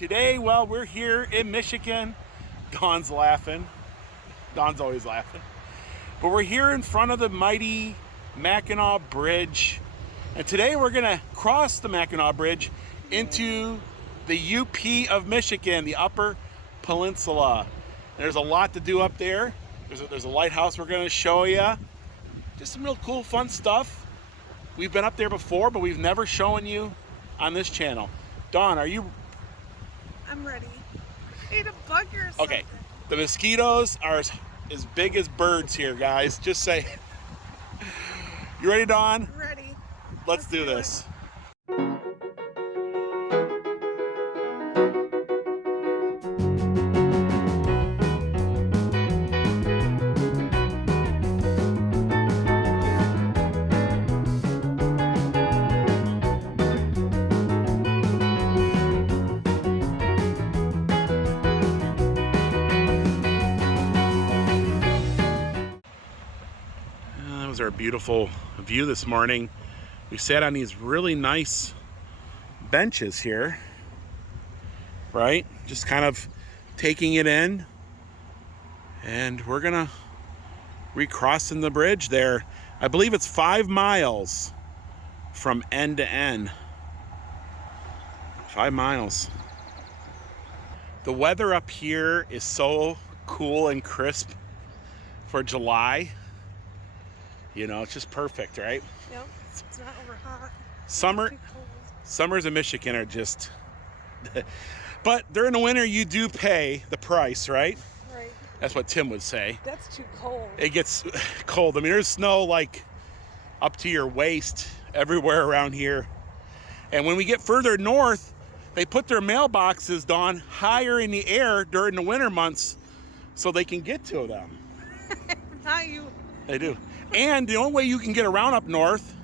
Today, well, we're here in Michigan. Dawn's laughing. Dawn's always laughing. But we're here in front of the mighty Mackinac Bridge. And today we're gonna cross the Mackinac Bridge into the UP of Michigan, the Upper Peninsula. There's a lot to do up there. There's a lighthouse we're gonna show you. Just some real cool, fun stuff. We've been up there before, but we've never shown you on this channel. Dawn, are you? I'm ready. I ate a bug or something. Okay, the mosquitoes are as big as birds here, guys. Just say. You ready, Dawn? Ready. Let's do this. Our beautiful view this morning. We sat on these really nice benches here, right? Just kind of taking it in, and we're gonna recrossing the bridge there. I believe it's 5 miles from end to end. 5 miles. The weather up here is so cool and crisp for July. You know, it's just perfect, right? Yep, it's not over hot. Summers in Michigan are just, but during the winter you do pay the price, right? Right. That's what Tim would say. That's too cold. It gets cold. I mean, there's snow like up to your waist everywhere around here. And when we get further north, they put their mailboxes, Dawn, higher in the air during the winter months so they can get to them. Not you. They do. And the only way you can get around up north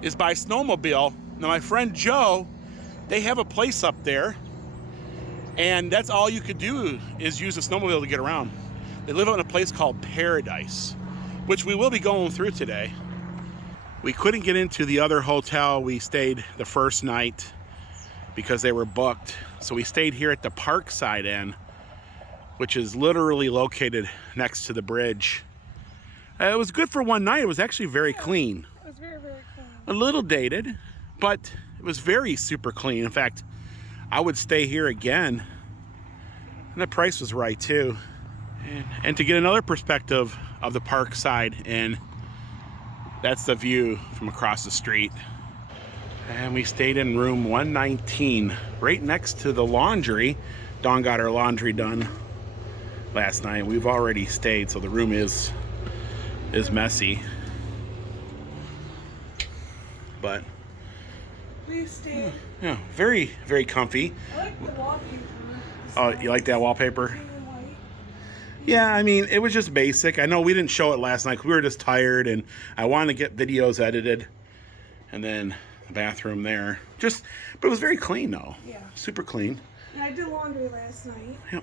is by snowmobile. Now, my friend Joe, they have a place up there, and that's all you could do is use a snowmobile to get around. They live in a place called Paradise, which we will be going through today. We couldn't get into the other hotel we stayed the first night because they were booked. So we stayed here at the Parkside Inn, which is literally located next to the bridge. It was good for one night. It was actually very clean. It was very, very clean. A little dated, but it was very super clean. In fact, I would stay here again. And the price was right too. And to get another perspective of the Parkside Inn, that's the view from across the street. And we stayed in room 119, right next to the laundry. Dawn got her laundry done last night. We've already stayed, so the room is messy, but We stayed. yeah, very, very comfy. I like the wallpaper. Oh, you like that wallpaper? Yeah, I mean, it was just basic. I know we didn't show it last night 'cause we were just tired, and I wanted to get videos edited. And then the bathroom there, but it was very clean though. Yeah. Super clean. And I did laundry last night. Yeah.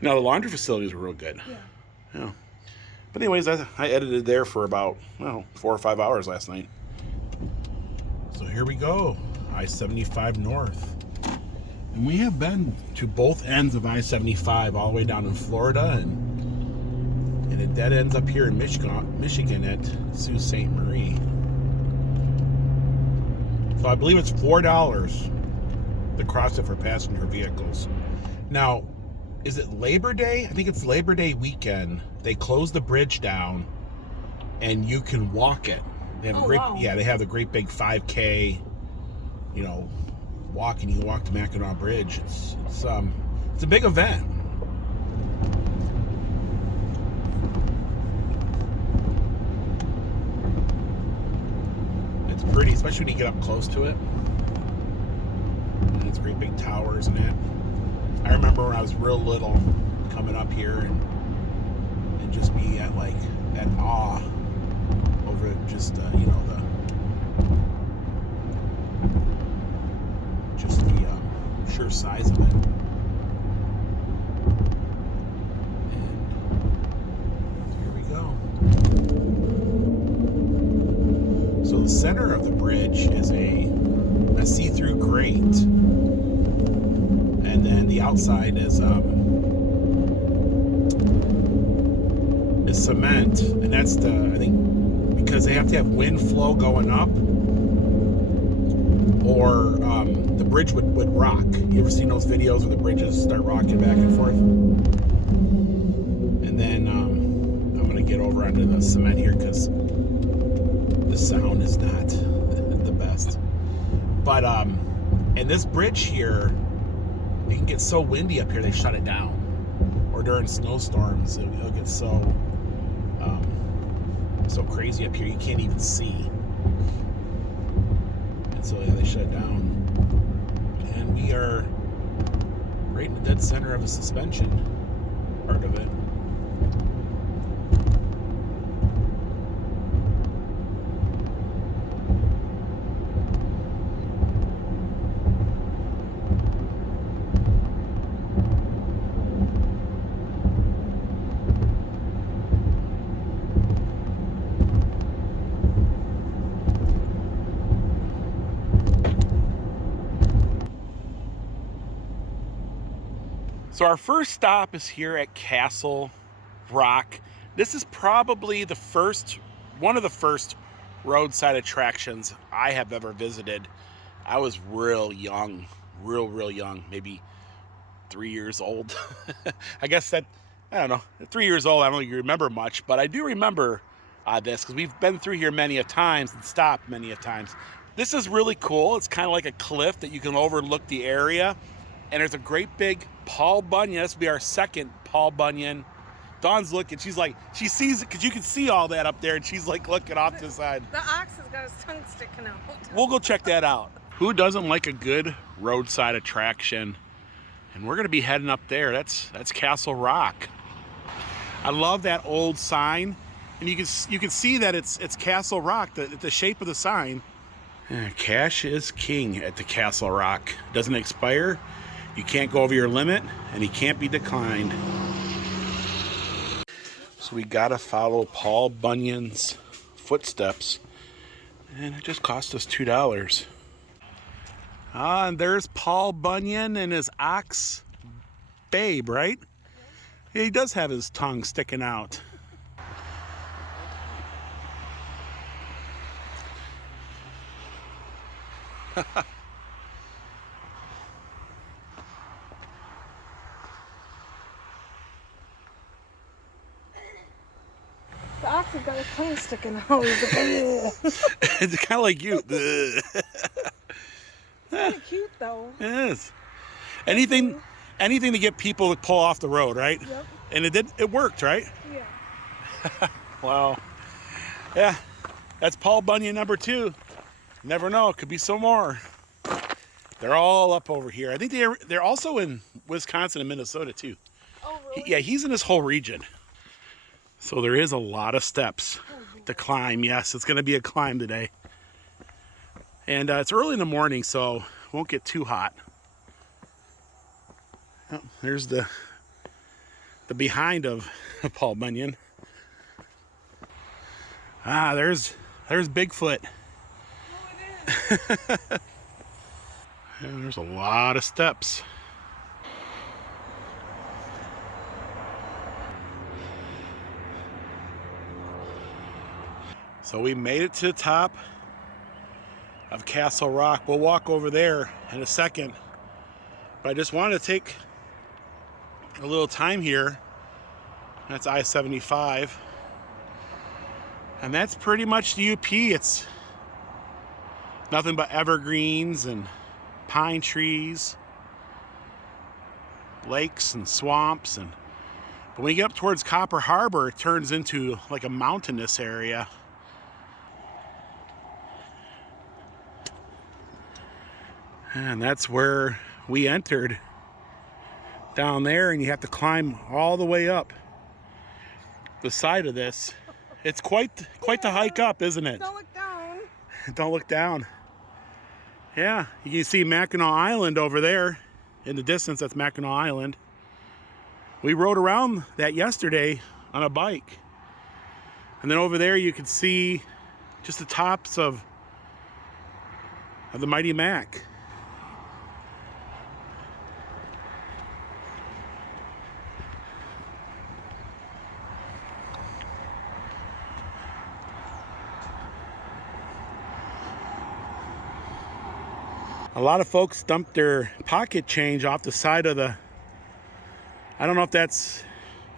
You know, the laundry facilities were real good. Yeah. Yeah. But anyways, I edited there for about, 4 or 5 hours last night. So here we go, I-75 North. And we have been to both ends of I-75 all the way down in Florida, and it dead ends up here in Michigan at Sault Ste. Marie. So I believe it's $4 to cross it for passenger vehicles. Now, is it Labor Day? I think it's Labor Day weekend. They close the bridge down, and you can walk it. They have they have the great big 5K, walking. You can walk the Mackinac Bridge. It's a big event. It's pretty, especially when you get up close to it. And it's great big towers and that. I remember when I was real little coming up here and just be at awe over just the sheer size of it. And here we go. So the center of the bridge is a see-through grate. and then the outside is cement, and that's I think because they have to have wind flow going up, or the bridge would rock. You ever seen those videos where the bridges start rocking back and forth? And then I'm gonna get over onto the cement here because the sound is not the best. But and this bridge here, it can get so windy up here they shut it down, or during snowstorms it'll get so crazy up here you can't even see. And so yeah, they shut it down. And we are right in the dead center of the suspension part of it. So our first stop is here at Castle Rock. This is probably one of the first roadside attractions I have ever visited. I was real young, real young, maybe 3 years old. I guess I don't know, 3 years old, I don't really remember much, but I do remember this because we've been through here many a times and stopped many a times. This is really cool. It's kind of like a cliff that you can overlook the area. And there's a great big Paul Bunyan. This will be our second Paul Bunyan. Dawn's looking. She's like, she sees it because you can see all that up there, and she's like looking off to the side. The ox has got his tongue sticking out. We'll go check that out. Who doesn't like a good roadside attraction? And we're gonna be heading up there. That's Castle Rock. I love that old sign, and you can see that it's Castle Rock. The shape of the sign. Cash is king at the Castle Rock. Doesn't expire. You can't go over your limit, and he can't be declined. So we gotta follow Paul Bunyan's footsteps, and it just cost us $2. And there's Paul Bunyan and his ox, Babe, right? Yeah, he does have his tongue sticking out. The ox has got his tongue sticking out. He's like, It's kind of like you. kind of cute though. It is. Anything to get people to pull off the road, right? Yep. And it worked, right? Yeah. Wow. Yeah, that's Paul Bunyan number 2. Never know, it could be some more. They're all up over here. I think they're also in Wisconsin and Minnesota too. Oh, really? Yeah, he's in this whole region. So there is a lot of steps to climb. Yes, it's going to be a climb today. And it's early in the morning, so it won't get too hot. Oh, there's the behind of Paul Bunyan. Ah, there's Bigfoot. Oh, it is. And there's a lot of steps. So we made it to the top of Castle Rock. We'll walk over there in a second. But I just wanted to take a little time here. That's I-75. And that's pretty much the UP. It's nothing but evergreens and pine trees, lakes and swamps. But when you get up towards Copper Harbor, it turns into like a mountainous area. And that's where we entered, down there, and you have to climb all the way up the side of this. It's quite the hike up, isn't it? Don't look down. Don't look down. Yeah, you can see Mackinac Island over there in the distance. That's Mackinac Island. We rode around that yesterday on a bike. And then over there you can see just the tops of the mighty Mac. A lot of folks dumped their pocket change off the side of the, I don't know if that's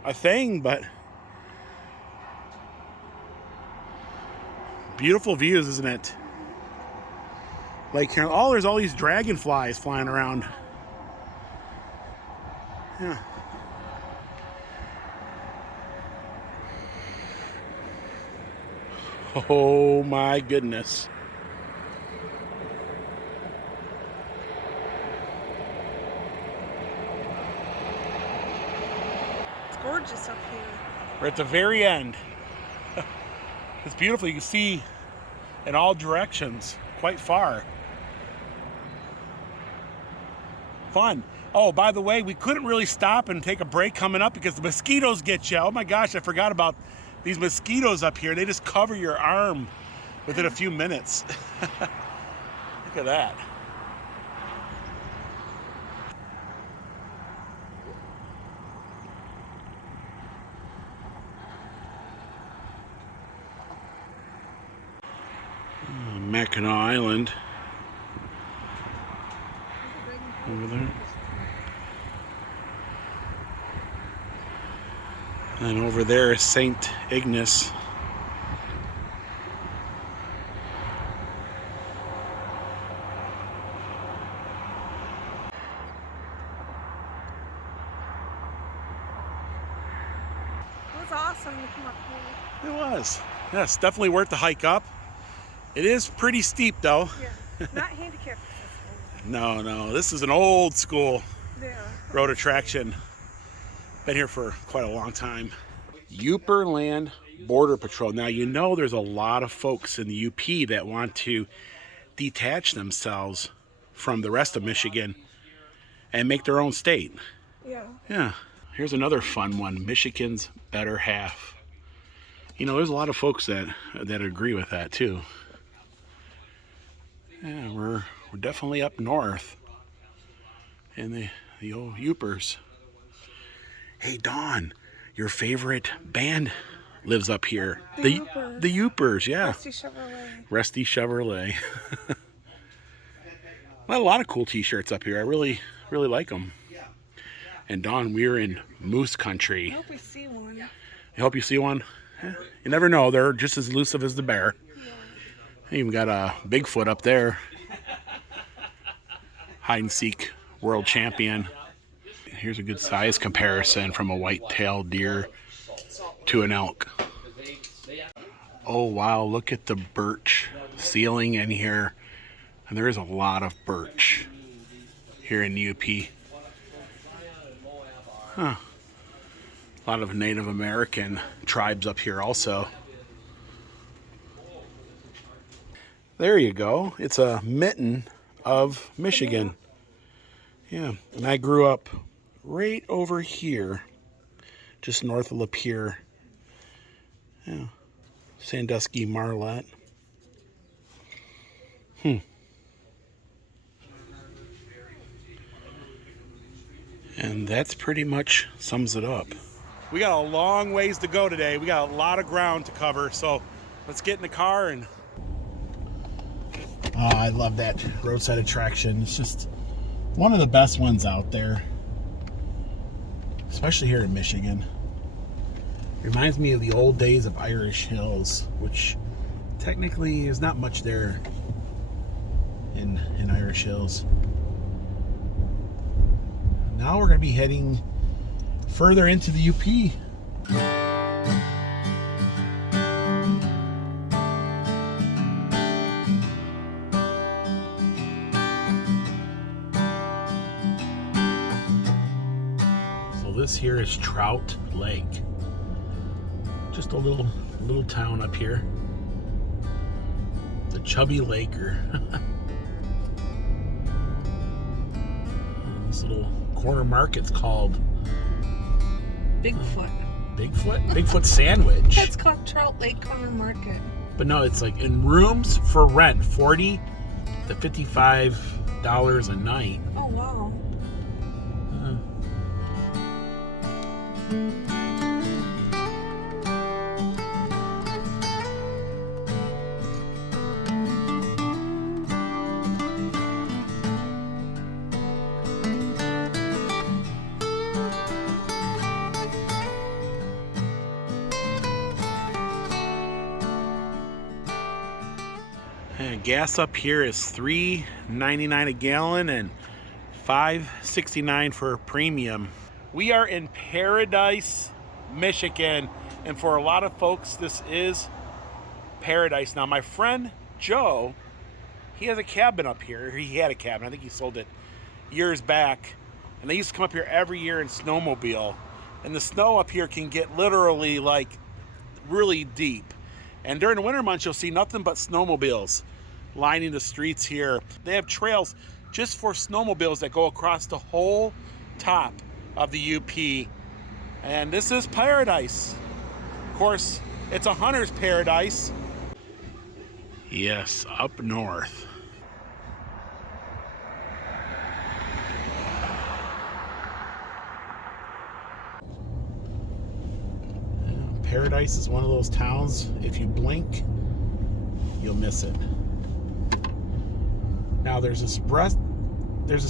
a thing, but beautiful views, isn't it? Like, oh, there's all these dragonflies flying around. Yeah. Oh my goodness. It's gorgeous up here. We're at the very end. It's beautiful. You can see in all directions quite far. Fun. Oh, by the way, we couldn't really stop and take a break coming up because the mosquitoes get you. Oh my gosh, I forgot about these mosquitoes up here. They just cover your arm within a few minutes. Look at that. Mackinac Island over there. And over there is St. Ignace. It was awesome to come up here. It was. Yes, definitely worth the hike up. It is pretty steep though. Yeah, not handicapped accessible. No, this is an old school Yeah. road attraction. Been here for quite a long time. Yooper Land Border Patrol. Now, you know there's a lot of folks in the UP that want to detach themselves from the rest of Michigan and make their own state. Yeah. Yeah. Here's another fun one, Michigan's better half. You know, there's a lot of folks that agree with that too. Yeah, we're definitely up north in the old Yoopers. Hey Dawn, your favorite band lives up here. The Yoopers. The Yoopers, yeah. Rusty Chevrolet. Rusty Chevrolet. Well, a lot of cool t-shirts up here. I really like them. And Dawn, we're in moose country. I hope we see one. I hope you see one. Yeah, you never know. They're just as elusive as the bear. Yeah. Even got a Bigfoot up there. Hide and seek world champion. Here's a good size comparison from a white-tailed deer to an elk. Oh wow, look at the birch ceiling in here. And there is a lot of birch here in the UP. Huh. A lot of Native American tribes up here also. There you go. It's a mitten of Michigan. Yeah, and I grew up right over here, just north of Lapeer. Yeah, Sandusky Marlette. And that's pretty much sums it up. We got a long ways to go today. We got a lot of ground to cover, so let's get in the car and... Oh, I love that roadside attraction. It's just one of the best ones out there, especially here in Michigan. Reminds me of the old days of Irish Hills, which technically is not much there in Irish Hills. Now we're going to be heading further into the UP. So this here is Trout Lake. Just a little town up here. The Chubby Laker. This little corner market's called Bigfoot. Bigfoot Sandwich. It's called Trout Lake Corner Market. But no, it's like in rooms for rent, $40 to $55 a night. Oh wow. Gas up here is $3.99 a gallon and $5.69 for premium. We are in Paradise, Michigan, and for a lot of folks, this is paradise. Now, my friend Joe, he has a cabin up here. He had a cabin. I think he sold it years back. And they used to come up here every year and snowmobile. And the snow up here can get literally like really deep. And during the winter months, you'll see nothing but snowmobiles lining the streets here. They have trails just for snowmobiles that go across the whole top of the UP. And this is paradise. Of course, it's a hunter's paradise. Yes, up north. Paradise is one of those towns, if you blink, you'll miss it. Now there's this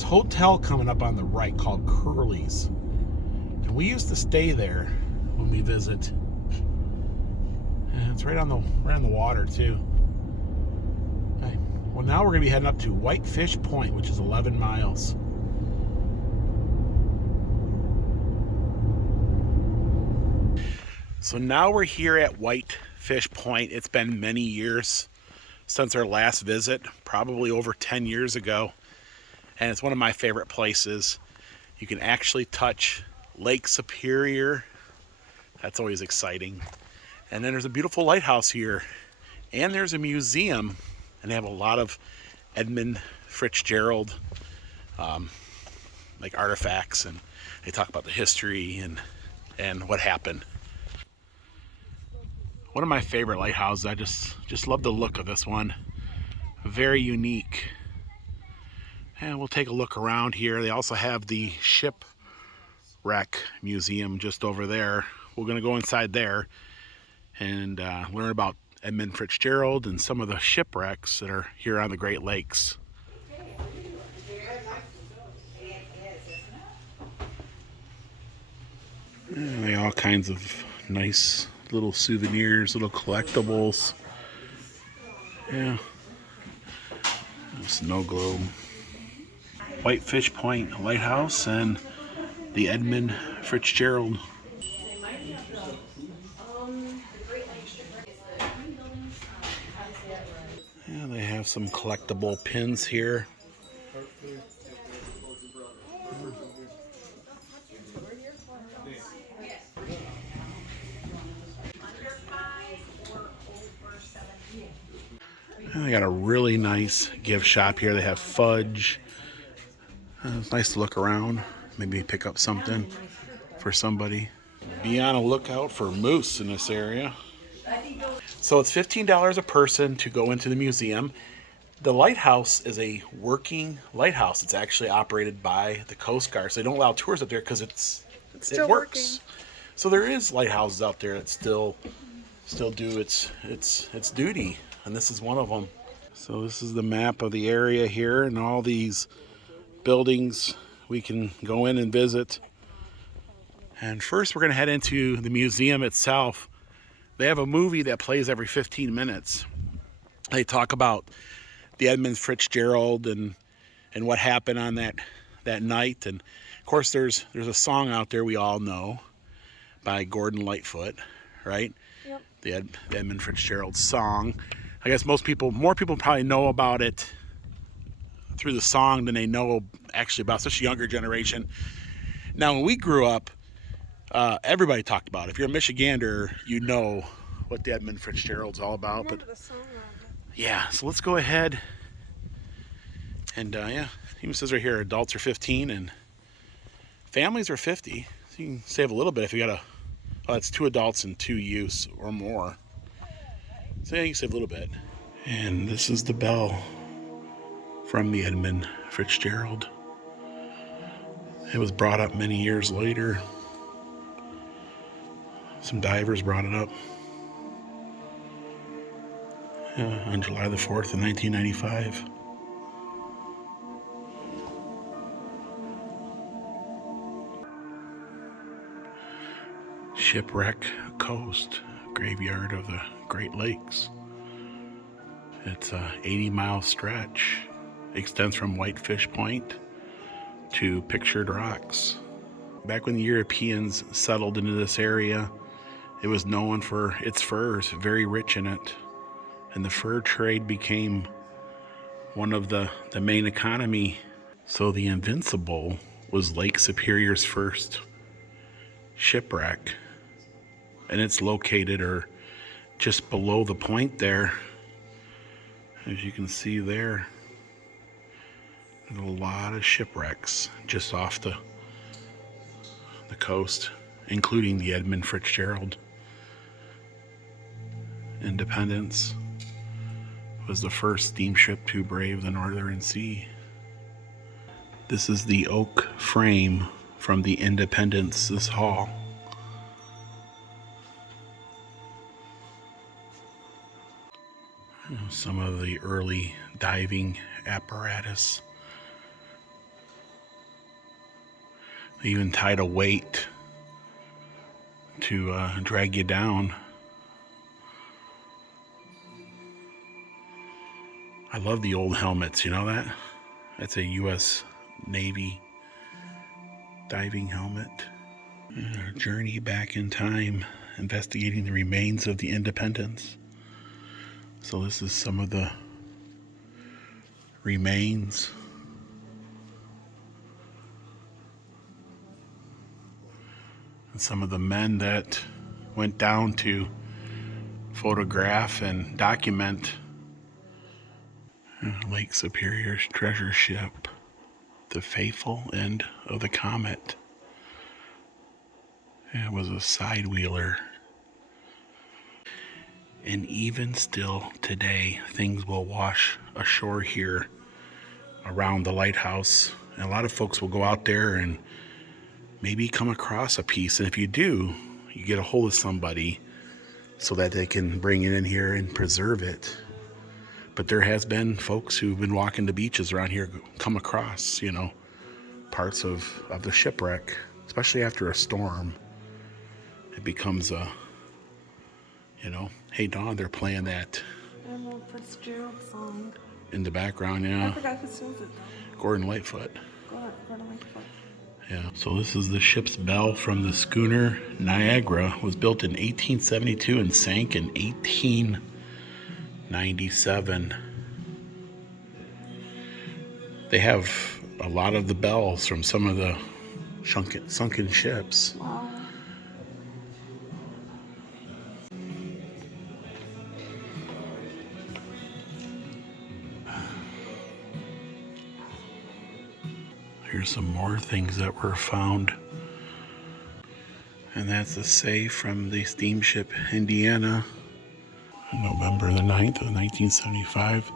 hotel coming up on the right called Curly's. And we used to stay there when we visit. And it's right on the water too. Okay. Well, now we're gonna be heading up to Whitefish Point, which is 11 miles. So now we're here at Whitefish Point. It's been many years since our last visit, probably over 10 years ago. And it's one of my favorite places. You can actually touch Lake Superior. That's always exciting. And then there's a beautiful lighthouse here. And there's a museum. And they have a lot of Edmund Fitzgerald like artifacts. And they talk about the history and what happened. One of my favorite lighthouses. I just love the look of this one. Very unique. And we'll take a look around here. They also have the Shipwreck Museum just over there. We're going to go inside there and learn about Edmund Fitzgerald and some of the shipwrecks that are here on the Great Lakes. And they all kinds of nice little souvenirs, little collectibles. Yeah. Snow globe. Whitefish Point Lighthouse and the Edmund Fitzgerald. Yeah, they have some collectible pins here. And they got a really nice gift shop here. They have fudge. It's nice to look around. Maybe pick up something for somebody. Be on a lookout for moose in this area. So it's $15 a person to go into the museum. The lighthouse is a working lighthouse. It's actually operated by the Coast Guard. So they don't allow tours up there because it works. Working. So there is lighthouses out there that still do its duty. And this is one of them. So this is the map of the area here and all these buildings we can go in and visit. And first we're going to head into the museum itself. They have a movie that plays every 15 minutes. They talk about the Edmund Fitzgerald and what happened on that night. And of course there's a song out there we all know by Gordon Lightfoot, right? Yep. The Edmund Fitzgerald song. I guess more people probably know about it through the song than they know actually about, such a younger generation. Now, when we grew up, everybody talked about it. If you're a Michigander, you know what the Edmund Fitzgerald's all about. But the song yeah, so let's go ahead and yeah, even says right here, adults are 15 and families are 50. So you can save a little bit if you got it's 2 adults and 2 youths or more. So yeah, you can save a little bit. And this is the bell from the Edmund Fitzgerald. It was brought up many years later. Some divers brought it up on July the 4th in 1995. Shipwreck Coast, graveyard of the Great Lakes. It's a 80-mile stretch. Extends from Whitefish Point to Pictured Rocks. Back when the Europeans settled into this area, it was known for its furs, very rich in it. And the fur trade became one of the main economy. So the Invincible was Lake Superior's first shipwreck. And it's located just below the point there. As you can see there, there's a lot of shipwrecks just off the coast, including the Edmund Fitzgerald. Independence was the first steamship to brave the Northern Sea. This is the oak frame from the Independence's hull. Some of the early diving apparatus. They even tied a weight to drag you down. I love the old helmets, you know that? That's a U.S. Navy diving helmet. A journey back in time, investigating the remains of the Independence. So this is some of the remains. And some of the men that went down to photograph and document Lake Superior's treasure ship, the faithful end of the comet. It was a side wheeler. And even still today, things will wash ashore here around the lighthouse. And a lot of folks will go out there and maybe come across a piece. And if you do, you get a hold of somebody so that they can bring it in here and preserve it. But there has been folks who've been walking the beaches around here, come across, you know, parts of the shipwreck, especially after a storm. It becomes a, you know, hey Dawn, they're playing that Edmund Fitzgerald song in the background, yeah. I forgot who sings it though. Gordon Lightfoot. Gordon Lightfoot. Yeah. So this is the ship's bell from the schooner Niagara. It was built in 1872 and sank in 1897. They have a lot of the bells from some of the sunken ships. Wow. Here's some more things that were found. And that's a safe from the steamship Indiana. November the 9th of 1975.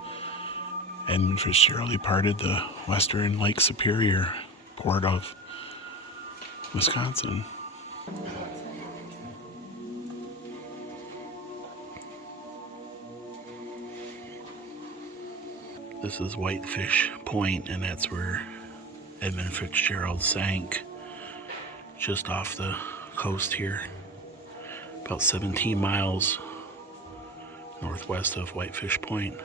Edmund Fitzgerald departed the western Lake Superior port of Wisconsin. This is Whitefish Point, and that's where Edmund Fitzgerald sank, just off the coast here, about 17 miles northwest of Whitefish Point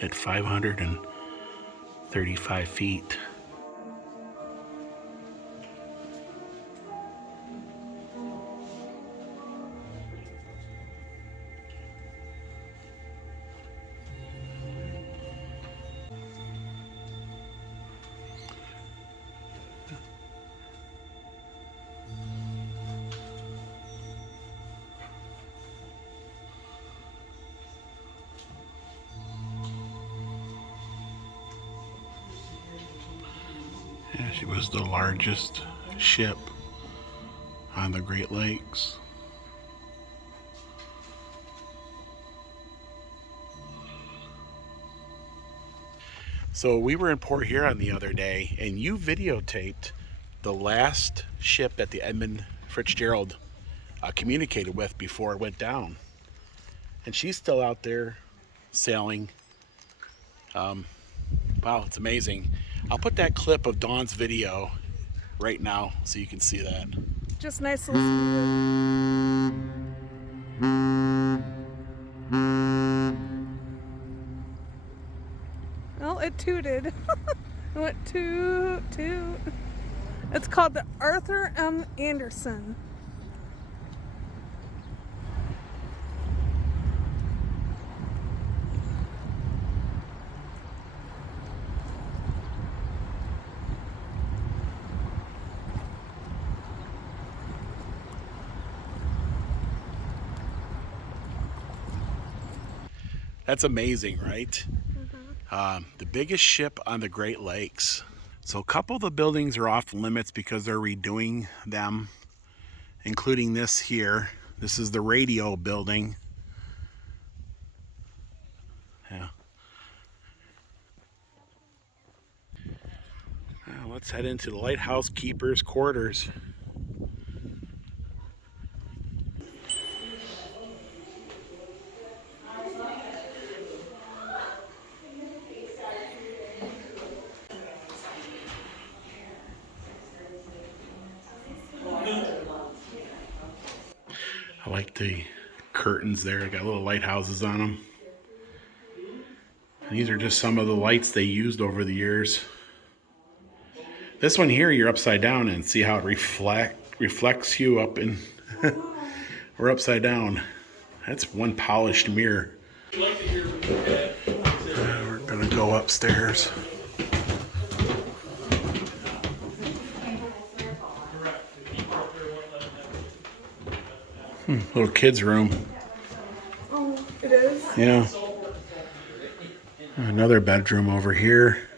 at 535 feet. Yeah, she was the largest ship on the Great Lakes. So we were in Port Huron the other day, and you videotaped the last ship that the Edmund Fitzgerald communicated with before it went down. And she's still out there sailing. Wow, it's amazing. I'll put that clip of Dawn's video right now so you can see that. Just nice little. it tooted. It went toot, toot. It's called the Arthur M. Anderson. That's amazing, right? The biggest ship on the Great Lakes. So a couple of the buildings are off limits because they're redoing them, including this here. This is the radio building. Yeah. Now let's head into the lighthouse keeper's quarters. I like the curtains there. They got little lighthouses on them. And these are just some of the lights they used over the years. This one here, you're upside down and see how it reflects you up in. We're upside down. That's one polished mirror. We're gonna go upstairs. Little kid's room. Oh, it is? Yeah. Another bedroom over here.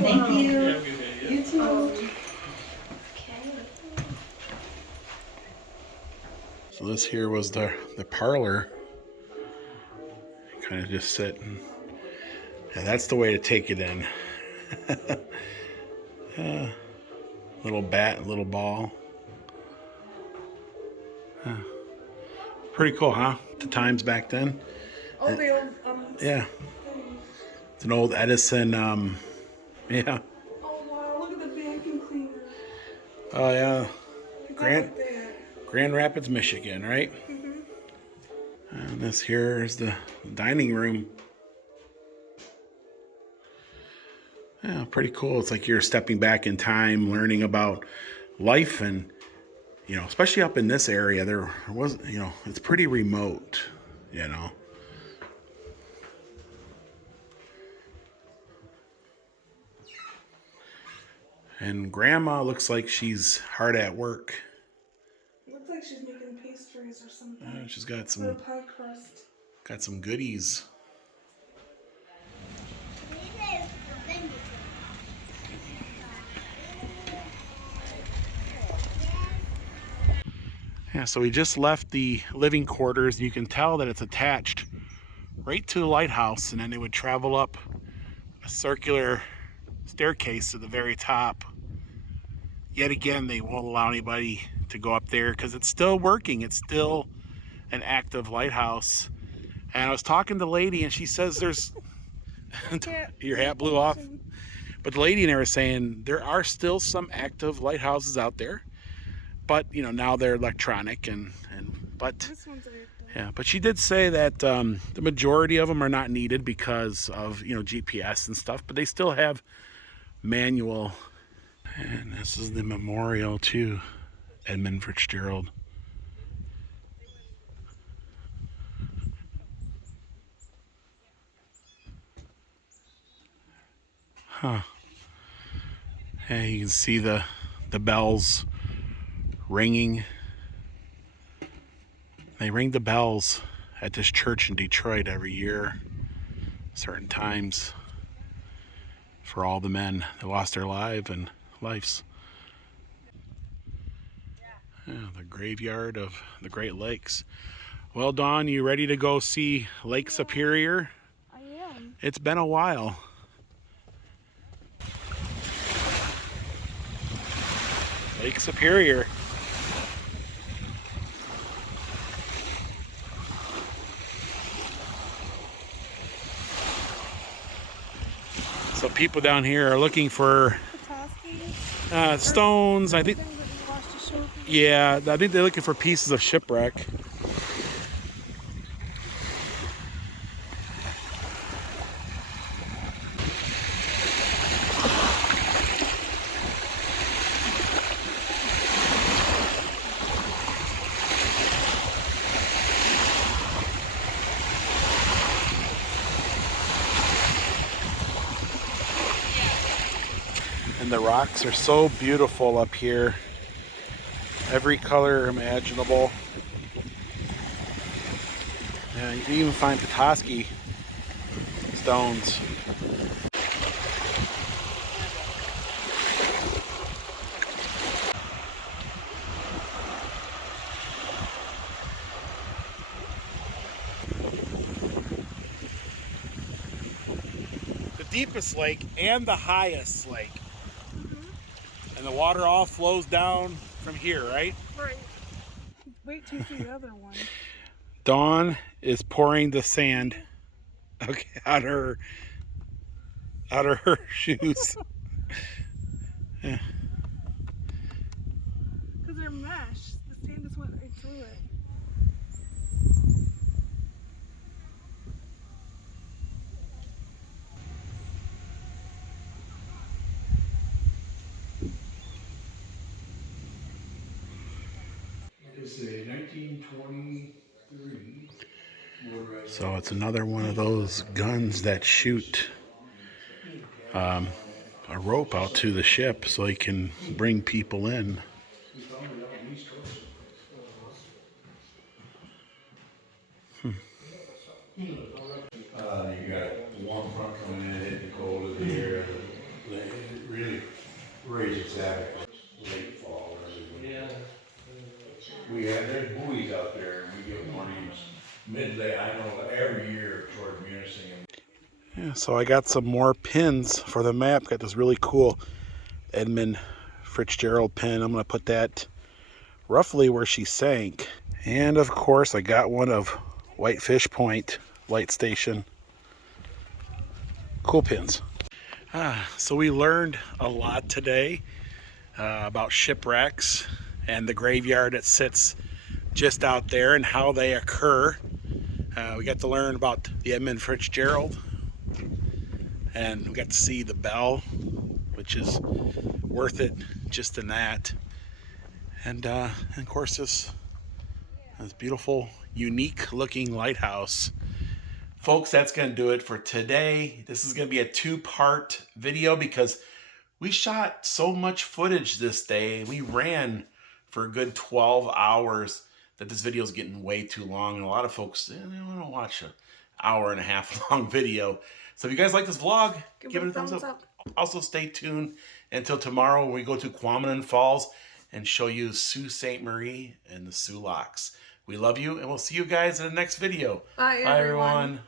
Thank you. You too. So this here was the parlor. Kind of just sit and that's the way to take it in. Little bat, little ball. Pretty cool, huh? The times back then. Oh, the old, Yeah. It's an old Edison, yeah. Oh, wow, look at the vacuum cleaner. Oh, yeah. Like that. Grand Rapids, Michigan, right? And this here is the dining room. Yeah, pretty cool. It's like you're stepping back in time, learning about life, and especially up in this area, there was, it's pretty remote, And Grandma looks like she's hard at work. Looks like she's making pastries or something. She's got Or some pie crust. got some goodies. Yeah, so we just left the living quarters. You can tell that it's attached right to the lighthouse, and then they would travel up a circular staircase to the very top. Yet again, they won't allow anybody to go up there because it's still working. It's still an active lighthouse. And I was talking to the lady, and she says there's your hat blew off. But the lady and I were saying there are still some active lighthouses out there, but now they're electronic but This one's active. yeah. But she did say that the majority of them are not needed because of GPS and stuff, but they still have manual. And this is the memorial to Edmund Fitzgerald. Huh. And you can see the bells ringing. They ring the bells at this church in Detroit every year, certain times, for all the men that lost their lives. Yeah, the graveyard of the Great Lakes. Well, Dawn, you ready to go see Lake Superior? I am. It's been a while. Lake Superior. people down here are looking for stones. I think, yeah, I think they're looking for pieces of shipwreck. And the rocks are so beautiful up here. Every color imaginable. Yeah, you can even find Petoskey stones. The deepest lake and the highest lake. And the water all flows down from here, right? Right. Wait till you see the other one. Dawn is pouring the sand, okay, out of her shoes. Yeah. Because they're mesh. The sand just went right through it. It's a 1923 motorized. So it's another one of those guns that shoot a rope out to the ship so they can bring people in. We found it out in East Coast. You got warm front coming in, hitting the cold of the air. It really raises havoc. Late fall. Yeah. There's buoys out there, and we get warnings midday. I know every year toward Munising. Yeah, so I got some more pins for the map. Got this really cool Edmund Fitzgerald pin. I'm going to put that roughly where she sank. And of course, I got one of Whitefish Point light station. Cool pins. So we learned a lot today about shipwrecks and the graveyard that sits just out there and how they occur. We got to learn about the Edmund Fitzgerald, and we got to see the bell, which is worth it just in that. And of course this beautiful, unique looking lighthouse. Folks, that's going to do it for today. This is going to be a two-part video because we shot so much footage this day. We ran for a good 12 hours that this video is getting way too long. And a lot of folks, they don't want to watch an hour and a half long video. So if you guys like this vlog, give it a thumbs up. Also stay tuned until tomorrow when we go to Quamanon Falls and show you Sault Ste. Marie and the Soo Locks. We love you, and we'll see you guys in the next video. Bye, everyone.